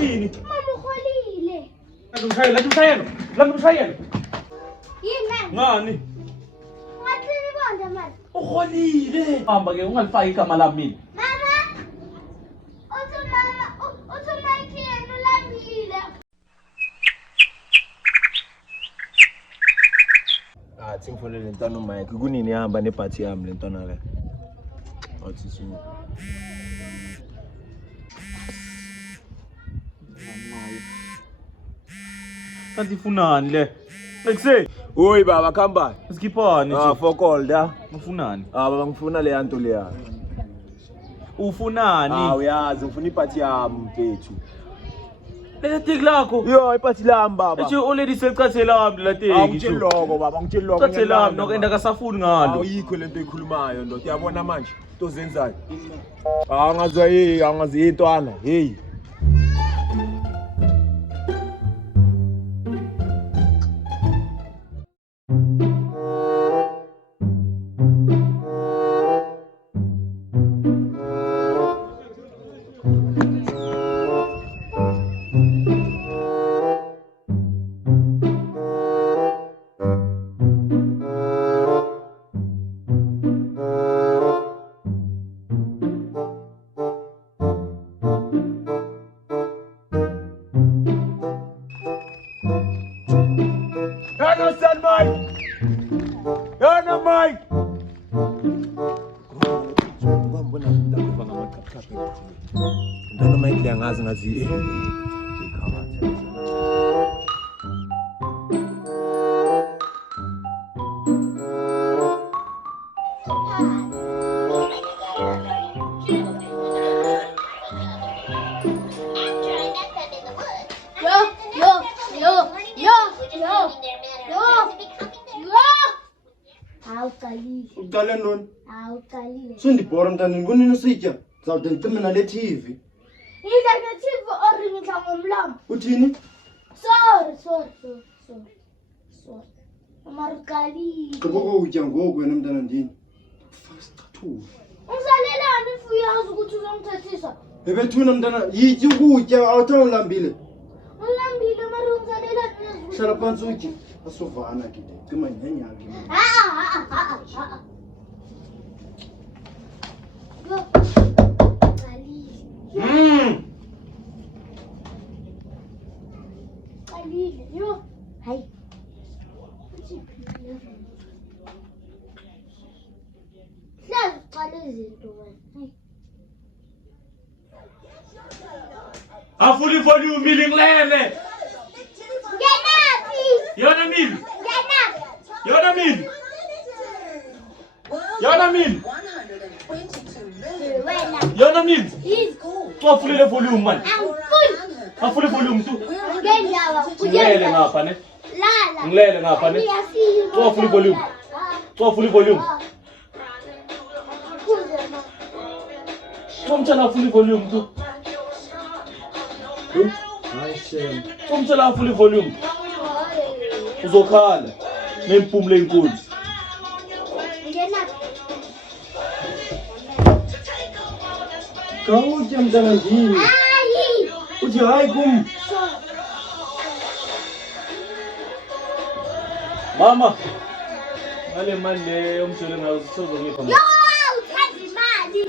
Yini? Mama uholile. Lamshayela. Yini ngani? Ngathini bonke manje? Uholile. Hamba ke ungalifaki igama lami mina. Mama. Uthi Mike yena ulambile. Athi ngifole le ntwana uMike kunini ihamba nebhathi yami le ntwana le. Athi su. Kanti ifunani le? Ekuseni. Oyi baba khamba. Sikiphani nje. Fokol da. Ufunani? Baba ngifuna le yanto le ya. Ufunani? Uyazi ngifuna ibhathi yami mfethu. Le tiki lakho. Yo ibhathi lami baba. Ethi already secathe lami la tiki. Ngitshela lokho baba ngitshela lokho. Secathe lami nokenda kasafuni ngalo. Awuyikho lento ekhulumayo ndoda uyabona manje. Into zenzayo. Angazwa yini angazi intwana. Hey. Ngazi Sundibhora mntana kunini usitya zawude ndicime nale TV. Yidla nge-TV or ngidla ngomlomo. Uthini? Sorry. Amarukalile. Qhubeka utya ngoku wena mntana ndini. Ufaka isicathulo. Ungisalelani if uyazi ukuthi uzongithathisa? Bebethuna mntana yithi ukutya awuthe ulambile. Ulambile mara ungisalelani? Hlala phansi utye. Asovana ke cima nyenyaki. Yo. Hai. Hlala qala izinto wena. Afuli volume ngilele. Ngenapi? Yona mini. Ngenapi? Yona mini. Yona mini. Wena. Yona mini. Iziko. Afuli le volume man. Awufuni. Afuli volume tu. Ngendaba. Ngilele ngapha ne. Lala. Ngilele ngapha ne. Afuli volume. Afuli volume. Umtshela afuli volume tu. Hayi shem. Umtshela afuli volume. Uzokhala. Nempumle enkulu. Ngenapi? Kawutya mntana ndini. Hayi. Uthi hayi kum. Mama. Ngale mali le umtshele ngayo sizongipha. Yo, uthanda imali.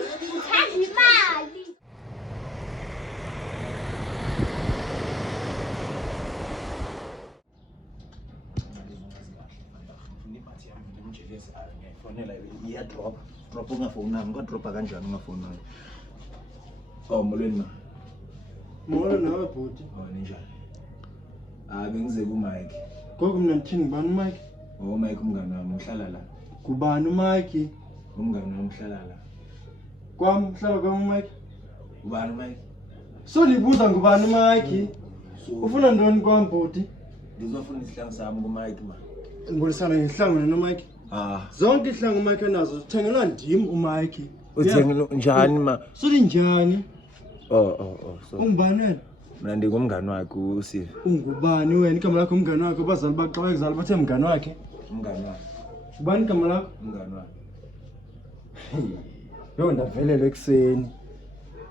Drop ungafona ngadropa kanjani ungafona. Molweni ma. Molo nawe bhuti. Ninjani? Bengize kuMike. Gogo mina ngithini ngibani uMike? Mike umngane wami uhlala la. Kubani uMike? Umngane wami uhlala la. Kwami uhlala kwami uMike. Ubani Mike? So libuza ngubani uMike? Ufuna ntoni kwami bhuti? Ngizofuna isihlangu sami kuMike ma. Ngibonisana ngihlangane noMike. Zonke ihlangu uMike nazo zithengelwa ndim uMike. Uthengela njani ma? Suli njani? So. Ungubani wena? Mina ngumngane wakhe uSive. Ungubani wena igama lakho umngane wakhe abazali baxa bezali bathe mngane wakhe? Umngane wakhe. Ubani igama lakho? Umngane wakhe. Yo ndavelele ekseni.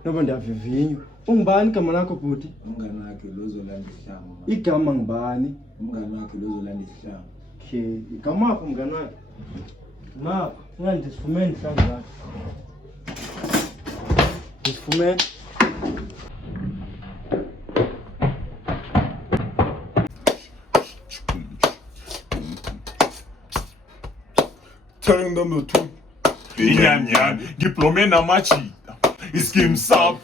noba ndiyavivinywa. Ungubani igama lakho bhuti? Umngane wakhe lozolanda isihlangu. Igama ngubani? Umngane wakhe lozolanda isihlangu. Okay, igama apho mngani wakhe? Ngapha, ngani ndisifumene ihlangu lakhe. Ndisifumene. Telling them the truth. Inyan yan, diplome na machita. Iskim sap.